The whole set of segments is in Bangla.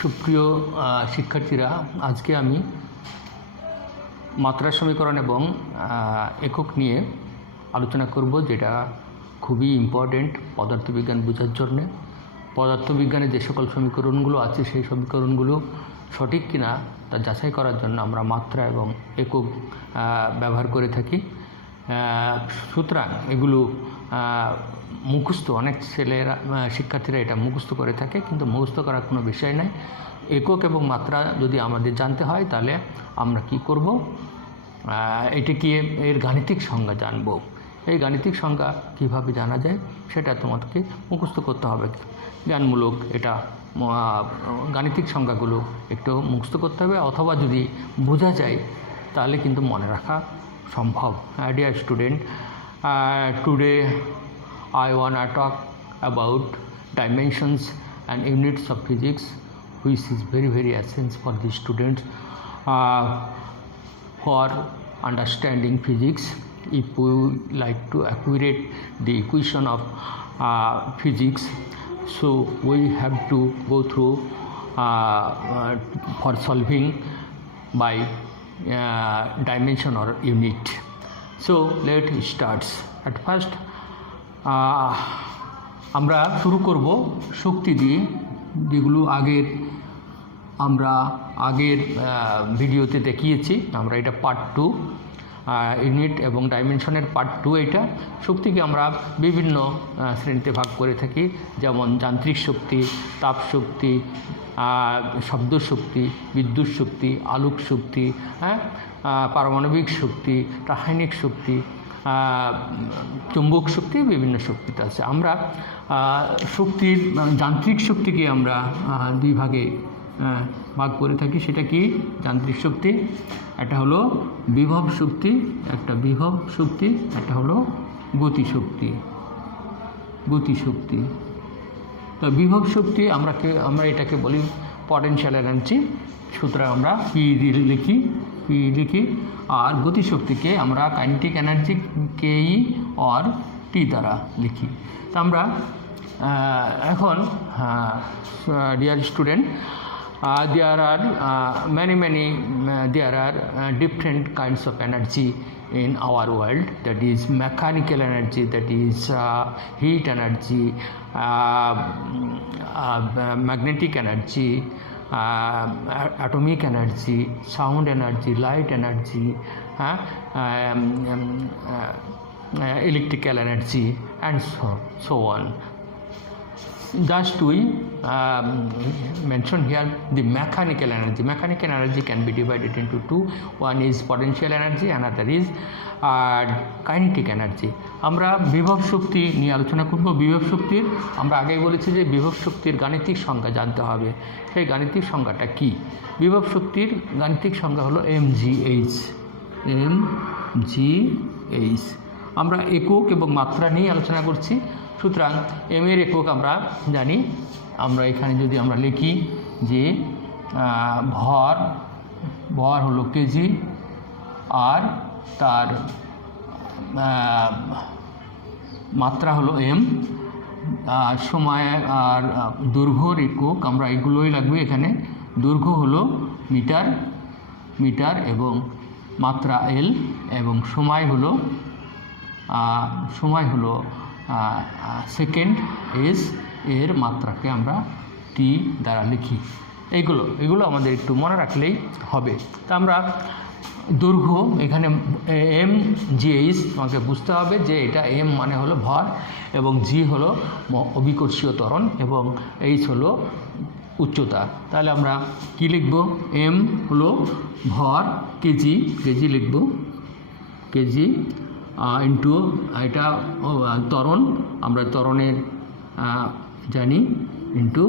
সুপ্রিয় শিক্ষার্থীরা, আজকে আমি মাত্রা সমীকরণ এবং একক নিয়ে আলোচনা করব, যেটা খুবই ইম্পর্টেন্ট পদার্থবিজ্ঞান বোঝার জন্যে। পদার্থবিজ্ঞানে যে সকল সমীকরণগুলো আছে সেই সমীকরণগুলো সঠিক কিনা তা যাচাই করার জন্য আমরা মাত্রা এবং একক ব্যবহার করে থাকি। সুতরাং এগুলো মুখস্থ, অনেক শিক্ষার্থীরা এটা মুখস্থ করে থাকে, কিন্তু মুখস্থ করার কোনো বিষয় নাই। একক এবং মাত্রা যদি আমাদের জানতে হয় তাহলে আমরা কি করব, এটিকে এর গাণিতিক সংজ্ঞা জানব। এই গাণিতিক সংজ্ঞা কিভাবে জানা যায় সেটা তোমাদেরকে মুখস্থ করতে হবে, জ্ঞানমূলক। এটা গাণিতিক সংজ্ঞাগুলো একটু মুখস্থ করতে হবে, অথবা যদি বোঝা যায় তাহলে কিন্তু মনে রাখা সম্ভব। Dear student, today I want to talk about dimensions and units of physics, which is very essential for the students for understanding physics. If we like to accurate the equation of physics, so we have to go through for solving by dimension or unit. So let's start. At first আমরা শুরু করব শক্তি দিয়ে, যেগুলো আমরা আগের ভিডিওতে দেখিয়েছি। আমরা এটা পার্ট 2, ইউনিট এবং ডাইমেনশনের পার্ট 2। এটা শক্তিকে আমরা বিভিন্ন শ্রেণীতে ভাগ করে থাকি, যেমন যান্ত্রিক শক্তি, তাপ শক্তি, শব্দ শক্তি, বিদ্যুৎ শক্তি, আলোক শক্তি, পারমাণবিক শক্তি, রাসায়নিক শক্তি, চুম্বক শক্তি, বিভিন্ন শক্তিতে আছে। আমরা শক্তির যান্ত্রিক শক্তিকে আমরা দুই ভাগে ভাগ করে থাকি। সেটা কি? যান্ত্রিক শক্তি, একটা হলো বিভব শক্তি, একটা বিভব শক্তি, একটা হলো গতিশক্তি। তো বিভব শক্তি আমরা এটাকে বলি পটেনশিয়াল এনার্জি, সুতরাং আমরা পি লিখি। আর গতিশক্তিকে আমরা কাইনেটিক এনার্জি কেই আর টি দ্বারা লিখি। তো আমরা এখন dear student, there are different kinds of energy in our world. That is mechanical energy, that is heat energy, magnetic energy, atomic energy, sound energy, light energy, electrical energy, and so on. Just we mention here the mechanical energy. Mechanical energy can be divided into two. One is potential energy, another is kinetic energy. আমরা বিভব শক্তি নিয়ে আলোচনা করব। বিভব শক্তির আমরা আগেই বলেছি যে বিভব শক্তির গাণিতিক সংজ্ঞা জানতে হবে। সেই গাণিতিক সংজ্ঞাটা কি? বিভব শক্তির গাণিতিক সংজ্ঞা হলো mgh। আমরা একক এবং মাত্রা নিয়ে আলোচনা করছি, সুতরাং এম এর একক আমরা জানি। আমরা এখানে যদি আমরা লিখি যে ভর হলো কেজি, আর তার মাত্রা হলো এম, সময় আর দৈর্ঘ্যর একক আমরা এগুলোই লাগবে এখানে। দৈর্ঘ্য হলো মিটার এবং মাত্রা এল, এবং সময় হলো সেকেন্ড এস, এর মাত্রাকে আমরা টি দ্বারা লিখি। এগুলো আমাদের একটু মনে রাখলেই হবে। তা আমরা দৈর্ঘ্য এখানে এম জি এইচ, তোমাকে বুঝতে হবে যে এটা এম মানে হলো ভর, এবং জি হলো অভিকর্ষীয় ত্বরণ, এবং এইচ হলো উচ্চতা। তাহলে আমরা কি লিখব? এম হলো ভর, কেজি লিখব, কেজি ইন্টু এটা ত্বরণ, আমরা ত্বরণের জানি, ইন্টু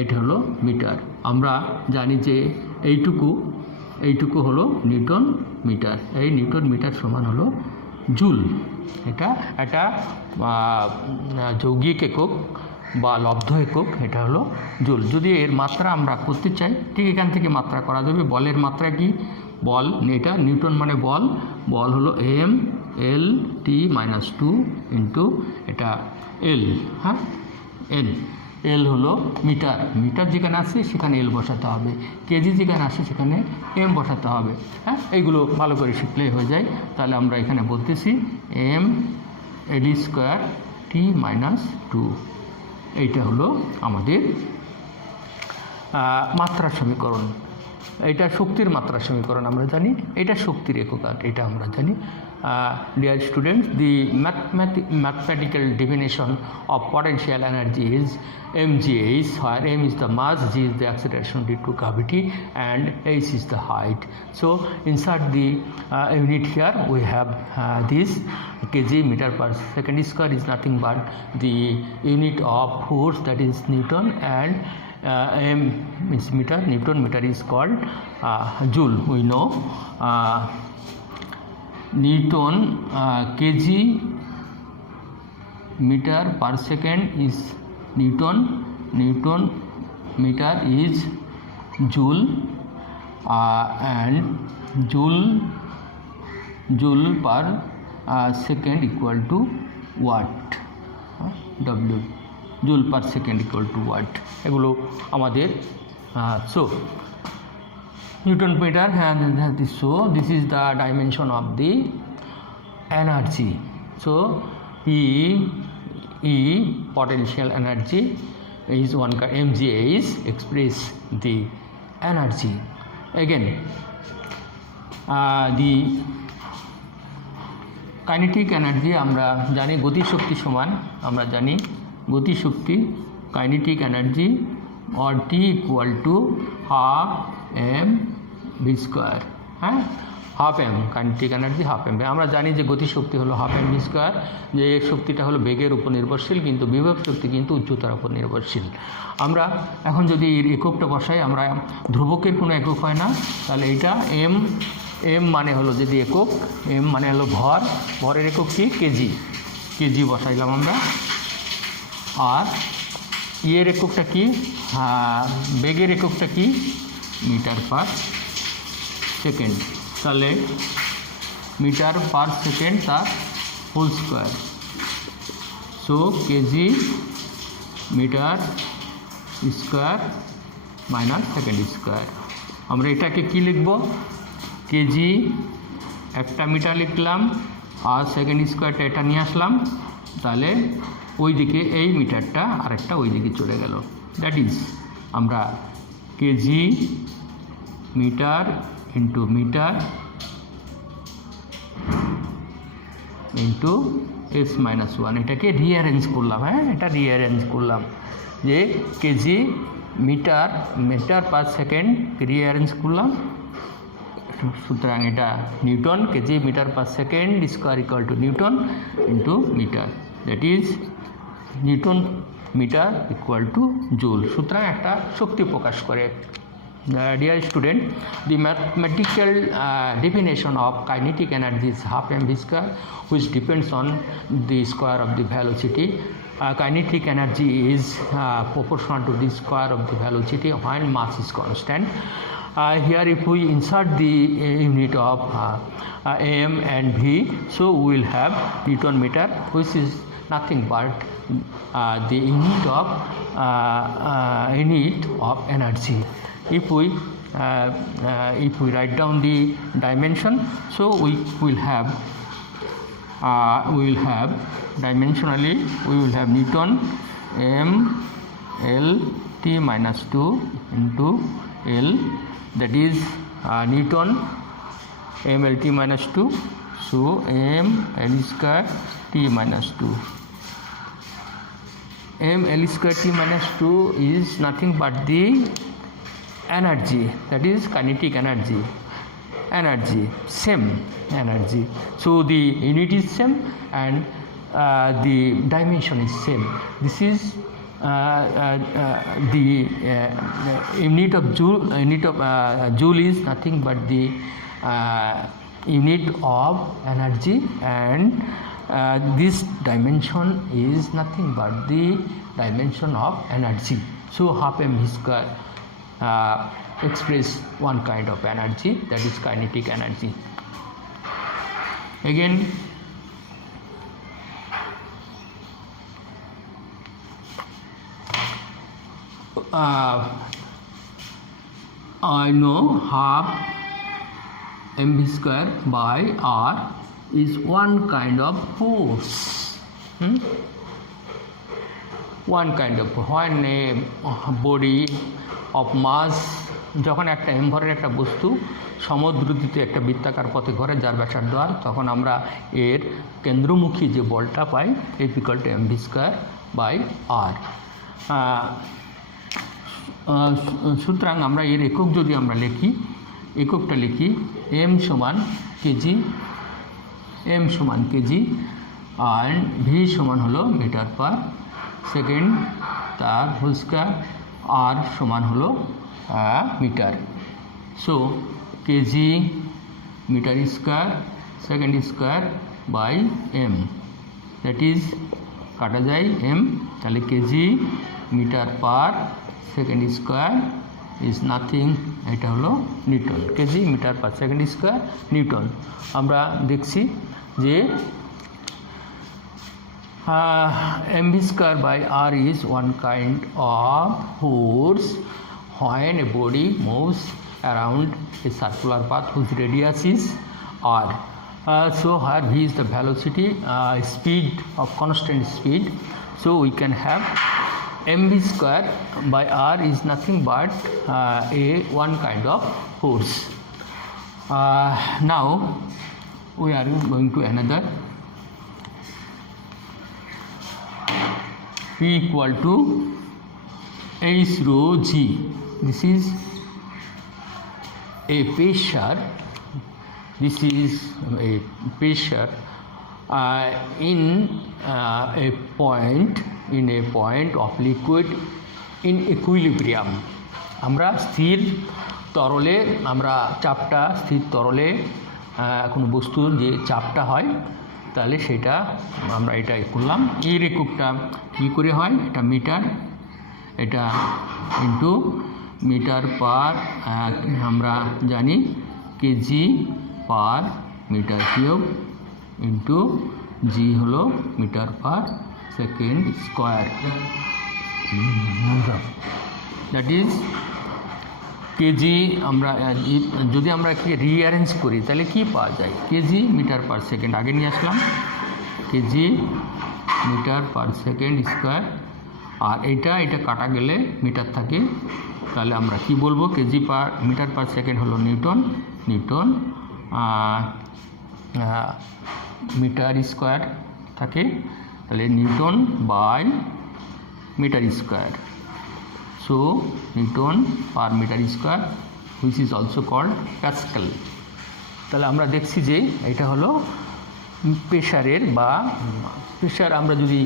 এটা হলো মিটার। আমরা জানি যে এইটুকু হলো নিউটন মিটার। এই নিউটন মিটার সমান হলো জুল। এটা একটা যৌগিক একক বা লব্ধ একক, এটা হলো জুল। যদি এর মাত্রা আমরা করতে চাই, ঠিক এখান থেকে মাত্রা করা যাবে। বলের মাত্রা কি? বল, এটা নিউটন মানে বল হলো এম এল টি -2 ইন্টু এটা এল, এল। এল হলো মিটার, মিটার যেখানে আসছে সেখানে এল বসাতে হবে, কেজি যেখানে আসে সেখানে এম বসাতে হবে। হ্যাঁ, এইগুলো ভালো করে শিখলেই হয়ে যায়। তাহলে আমরা এখানে বলতেছি এম এল স্কোয়ার টি মাইনাস টু, এইটা হলো আমাদের মাত্রার সমীকরণ। এটা শক্তির মাত্রার সমীকরণ আমরা জানি, এটা শক্তির একক, এটা আমরা জানি। Dear students, the mathematical definition of potential energy is mgh, where m is the mass, g is the acceleration due to gravity, and h is the height. So insert the unit here. We have this kg meter per second square is nothing but the unit of force, that is Newton, and m is meter, Newton meter is called joule. We know Newton kg meter per second is Newton, Newton meter is joule, and joule per second equal to watt, W, joule per second equal to watt, এগুলো আমাদের so Newton meter, and so this is the dimension of the energy. So E potential energy is one kind, mgh is express the energy. Again the kinetic energy আমরা জানি গতিশক্তি সমান, আমরা জানি গতিশক্তি kinetic energy or T equal to half m v square. হ্যাঁ, half M kinetic energy, half M. আমরা জানি যে গতিশক্তি হলো হাফ এম ভি স্কোয়ার, যে শক্তিটা হলো বেগের উপর নির্ভরশীল, কিন্তু বিভব শক্তি কিন্তু উচ্চতার উপর নির্ভরশীল। আমরা এখন যদি এর এককটা বসাই, আমরা ধ্রুবকের কোনো একক হয় না, তাহলে এটা এম, এম মানে হলো যদি একক, এম মানে হলো ভর, ভরের একক কি কেজি, কেজি বসাইলাম আমরা। আর ইয়ের এককটা কি, বেগের এককটা কি, মিটার পার সেকেন্ড, তাহলে মিটার পার সেকেন্ড তার whole square, so kg meter square minus second square. আমরা এটাকে কি লিখব, কেজি একটা মিটার লিখলাম আর সেকেন্ড স্কোয়ারটা এটা নিয়ে আসলাম, তাহলে ওই দিকে এই মিটারটা আরেকটা ওই দিকে চলে গেল, দ্যাট ইজ আমরা kg meter into meter into S minus one, এটাকে রিঅ্যারেঞ্জ করলাম। হ্যাঁ, এটা রিঅ্যারেঞ্জ করলাম যে kg meter, meter per second rearrange করলাম, সুতরাং এটা newton, kg meter per second square equal to newton into meter, that is newton meter equal to joule. সুতরাং একটা শক্তি প্রকাশ করে। Dear student, the mathematical definition of kinetic energy is half mv square, which depends on the square of the velocity. Kinetic energy is proportional to the square of the velocity when mass is constant. Here if we insert the unit of m and v, so we will have Newton meter, which is nothing but the unit of energy. If we write down the dimension, so we will have dimensionally we will have Newton m l t minus 2 into l, that is Newton m l t minus 2, so m l square t minus 2. m l square t minus 2 is nothing but the energy, that is kinetic energy, same energy, so the unit is same and the dimension is same. This is the unit of joule is nothing but the unit of energy, and this dimension is nothing but the dimension of energy. So half mv square express one kind of energy, that is kinetic energy. Again I know half mv square by r is one kind of force. One kind of when a body of mass, যখন একটা এমভরের একটা বস্তু সমদ্রুতিতে একটা বৃত্তাকার পথে ঘোরে যার ব্যাসার্ধ r, তখন আমরা এর কেন্দ্রমুখী যে বলটা পাই F equal to mv square by r. সুতরাং আমরা এর একক যদি আমরা লিখি, এককটা লিখি m সমান কেজি, m সমান কেজি আর v সমান হলো মিটার পার সেকেন্ড তার হোল স্কয়ার, r সমান হলো meter. So kg meter square second square by m, that is কাটা যায় m, তাহলে kg meter per second square is nothing, এটা হলো newton. Kg meter per second square newton. আমরা দেখছি যে mv square by r is one kind of force when a body moves around a circular path whose radius is r. So here v is the velocity, speed of constant speed, so we can have mv square by r is nothing but a one kind of force. Now we are going to another. P equal to H rho g. This is a pressure. This is a pressure in a point of liquid in equilibrium. আমরা স্থির তরলে, আমরা চাপটা স্থির তরলে কোনো বস্তুর যে চাপটা হয়, তাহলে সেটা আমরা এটা করলাম. এর এককটা কী করে হয়, এটা মিটার, এটা ইন্টু মিটার পার, আমরা জানি kg per meter cube into G হলো meter per second square. That is kg. আমরা যদি আমরা একে রিঅ্যারেঞ্জ করি তাহলে কি পাওয়া যায়, কেজি মিটার পার সেকেন্ড আগে নিয়ে আসলাম, kg meter per second square, আর এটা কাটা গেলে মিটার থাকে, তাহলে আমরা কি বলবো, kg per meter per second হলো নিউটন, নিউটন মিটার স্কোয়ার থাকে, তাহলে newton by meter square. So Newton per meter square, which is also called Pascal. তাহলে আমরা দেখছি যে এটা হলো প্রেশারের বা প্রেশার. আমরা যদি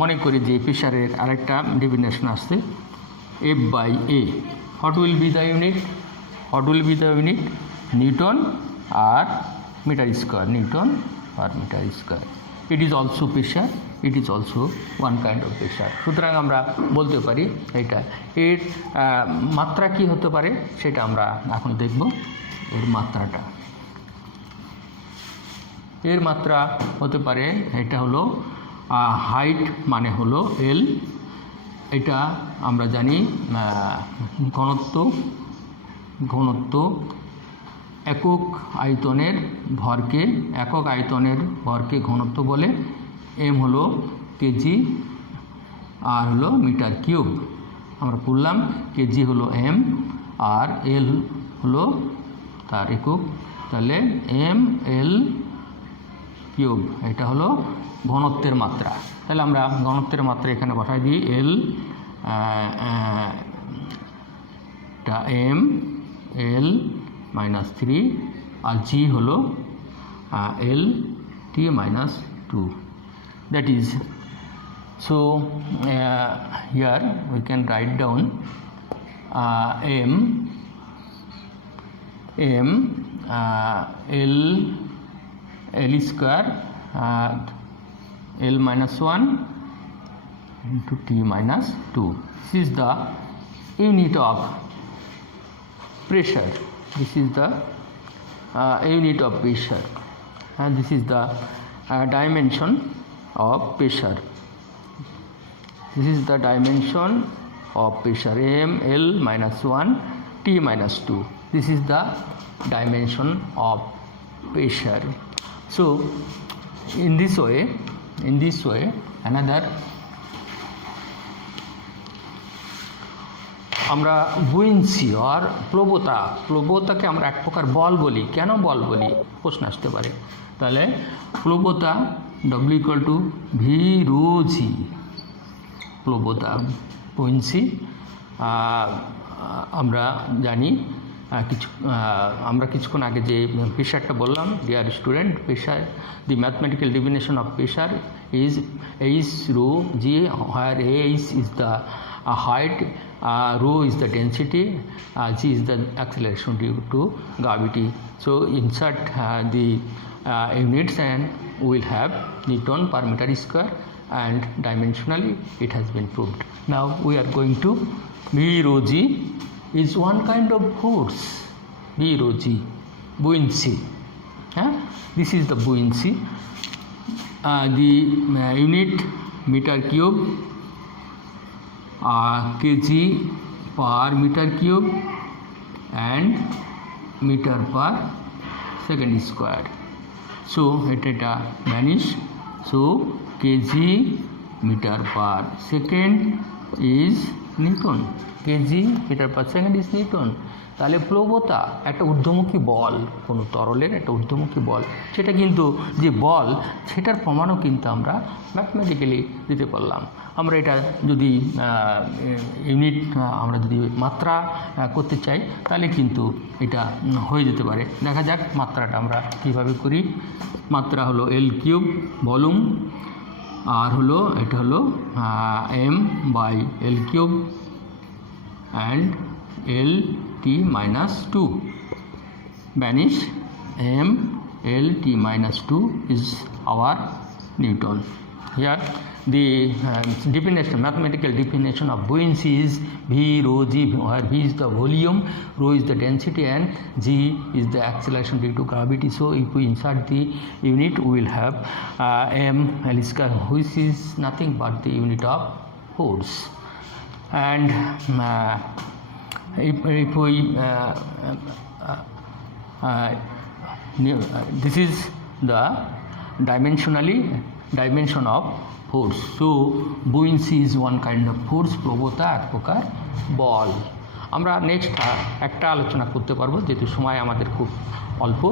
মনে করি যে প্রেশারের আরেকটা ডেফিনেশন আসছে F by A. What will be the unit? What will be the unit? Newton or meter square. Newton per meter square. It is also pressure. It is also one kind of pressure. সুতরাং আমরা বলতে পারি এটা এর মাত্রা কি হতে পারে সেটা আমরা এখন দেখব. এর মাত্রাটা, এর মাত্রা হতে পারে, এটা হলো হাইট মানে হলো এল, এটা আমরা জানি ঘনত্ব, ঘনত্ব একক আয়তনের ভরকে, একক আয়তনের ভরকে ঘনত্ব বলে. এম হলো কেজি আর হলো মিটার কিউব. আমরা বললাম কেজি হলো এম আর এল হলো তার একক, তাহলে এম এল কিউব, এটা হলো ঘনত্বের মাত্রা. তাহলে আমরা ঘনত্বের মাত্রা এখানে বসাই দিই, এল টা এম এল মাইনাস 3 আর জি হলো এল টি minus 2. That is, so here we can write down m l square l minus 1 into t minus 2. This is the unit of pressure. This is the unit of pressure, and this is the dimension of pressure. This is the dimension of pressure m L minus 1 T minus 2. This is the dimension of pressure. So in this way another আমরা বুয়েন্সি আর প্লবতাকে আমরা এক প্রকার বল বলি। কেন বল বলি প্রশ্ন আসতে পারে। তাহলে প্লবতা W equal to V rho G, প্লবতা বুয়েন্সি আমরা জানি আমরা কিছুক্ষণ আগে যে প্রেশারটা বললাম dear student, pressure the mathematical definition of pressure is H rho G, where H is the height, rho is the density, g is the acceleration due to gravity. So insert the units and we will have Newton per meter square, and dimensionally it has been proved. Now we are going to V rho g is one kind of force. V rho g, buoyancy. This is the buoyancy. The unit meter cube, kg per meter cube and meter per second square. So এটা vanish. So kg meter per second is Newton, kg meter per second is Newton. তাহলে প্লবতা একটা ঊর্ধ্বমুখী বল, কোনো তরলের একটা ঊর্ধ্বমুখী বল, সেটা কিন্তু যে বল সেটার প্রমাণও কিন্তু আমরা ম্যাথমেটিক্যালি দিতে পারলাম। আমরা এটা যদি ইউনিট আমরা যদি মাত্রা করতে চাই তাহলে কিন্তু এটা হয়ে যেতে পারে। দেখা যাক মাত্রাটা আমরা কীভাবে করি। মাত্রা হলো L কিউব ভলিউম, আর হলো এটা হলো m বাই L cube and L T minus 2. Vanish. M L T minus 2 is our Newton. Here the definition, mathematical definition of buoyancy is V rho g, where V is the volume, rho is the density, and g is the acceleration due to gravity. So if we insert the unit, we will have m L square, which is nothing but the unit of force. And if we this is the dimension of force. So buoyancy is one kind of force, প্লবতা এক প্রকার বল। আমরা নেক্সট একটা আলোচনা করতে পারবো, যেহেতু সময় আমাদের খুব অল্প,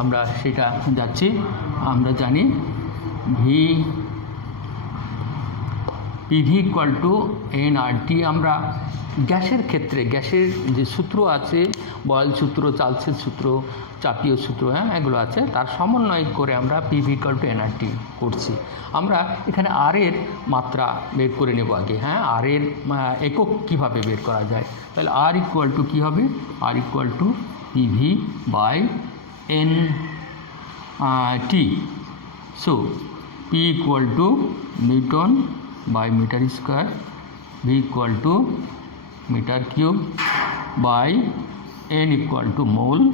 আমরা সেটা যাচ্ছি। আমরা জানি PV ইকুয়াল টু nRT। আমরা গ্যাসের ক্ষেত্রে গ্যাসের যে সূত্র আছে, বয়েল সূত্র, চার্লসের সূত্র, চাপীয় সূত্র, এগুলো আছে, তার সমন্বয় করে আমরা PV ইকুয়াল টু nRT করছি। আমরা এখানে আর এর মাত্রা বের করে নেব আগে। আর এর একক কীভাবে বের করা যায়, তাহলে আর ইকুয়াল টু কী হবে, আর equal to PV by nT। So P equal to newton by meter square, V equal to meter cube by N equal to mole,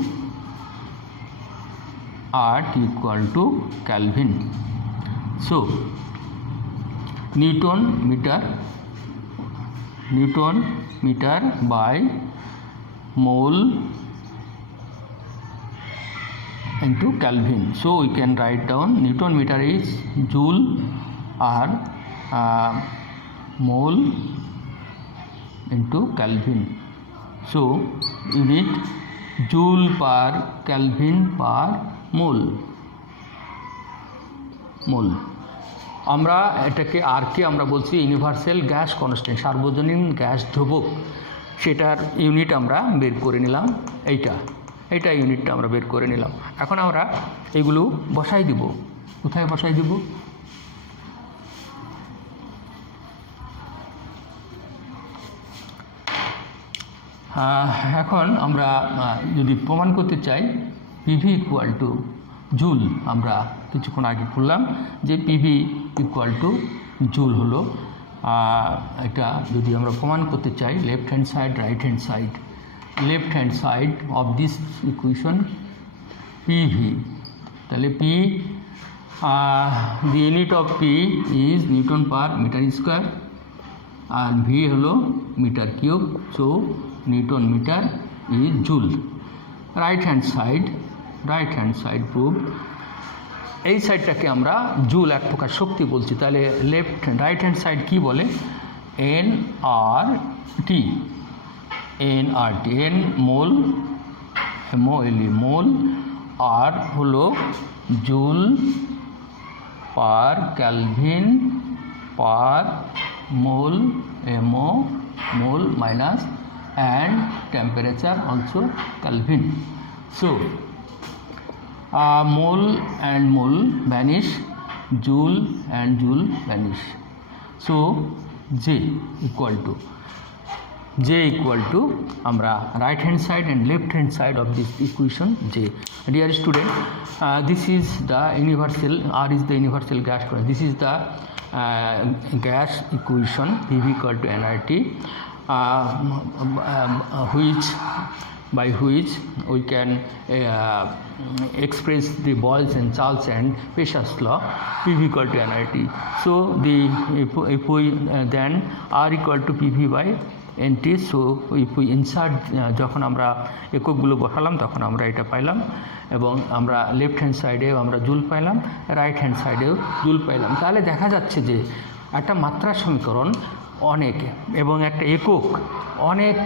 R T equal to Kelvin. So Newton meter by mole into Kelvin. So we can write down Newton meter is joule or mole into Kelvin. So unit joule per Kelvin per mole. আমরা এটাকে আরকে আমরা বলছি ইউনিভার্সাল গ্যাস কনস্ট্যান্ট, সার্বজনীন গ্যাস ধ্রুবক, সেটার ইউনিট আমরা বের করে নিলাম। এইটা ইউনিটটা আমরা বের করে নিলাম। এখন আমরা এগুলো বসাই দিব। কোথায় বসাই দিব? এখন আমরা যদি প্রমাণ করতে চাই PV ইকুয়াল টু জুল, আমরা কিছুক্ষণ আগে করলাম যে PV ইকুয়াল টু জুল হলো। এটা যদি আমরা প্রমাণ করতে চাই left hand side, right hand side of this equation PV, তাহলে P, the unit of P is Newton per meter square, আর ভি হলো meter cube, so newton meter is joule. Right hand side prove, এই সাইডটাকে আমরা জুল এক প্রকার শক্তি বলছি, তাহলে রাইট হ্যান্ড সাইড কি বলে, NRT, এন মোল, মোল, আর হলো joule per Calvin per mole, mole minus, and temperature also Kelvin. So mole and mole vanish, joule and joule vanish. So J equal to আমরা right hand side and left hand side of this equation J. Dear student, this is the universal, R is the universal gas constant. This is the gas equation PV equal to nRT, by which we can express the Boyle's and Charles and Pesha's law, PV equal to nRT. So if we then R equal to PV by NT, so if we insert, যখন আমরা এককগুলো বসালাম তখন আমরা এটা পাইলাম, এবং আমরা লেফট হ্যান্ড সাইডেও আমরা জুল পাইলাম, রাইট হ্যান্ড সাইডেও জুল পাইলাম। তাহলে দেখা যাচ্ছে যে একটা মাত্রা সমীকরণ অনেক, এবং একটা একক অনেক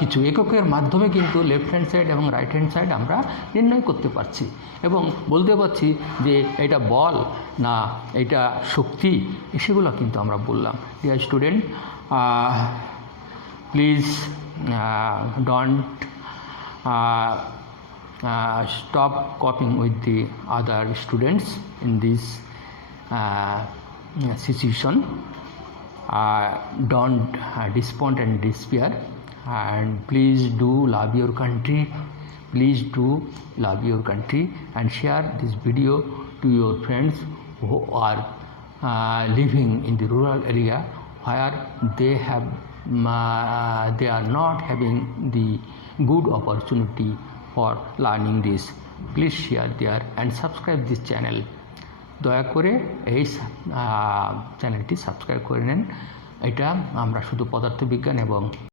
কিছু এককের মাধ্যমে কিন্তু লেফট হ্যান্ড সাইড এবং রাইট হ্যান্ড সাইড আমরা নির্ণয় করতে পারছি, এবং বলতে পারছি যে এটা বল না এটা শক্তি, সেগুলো কিন্তু আমরা বললাম। Dear student, please don't stop copying with the other students in this situation. Don't despond and despair, and please do love your country, and share this video to your friends who are living in the rural area where they are not having the good opportunity for learning this. Please share there and subscribe this channel. দয়া করে এই চ্যানেলটি সাবস্ক্রাইব করে নেন। এটা আমরা শুধু পদার্থবিজ্ঞান এবং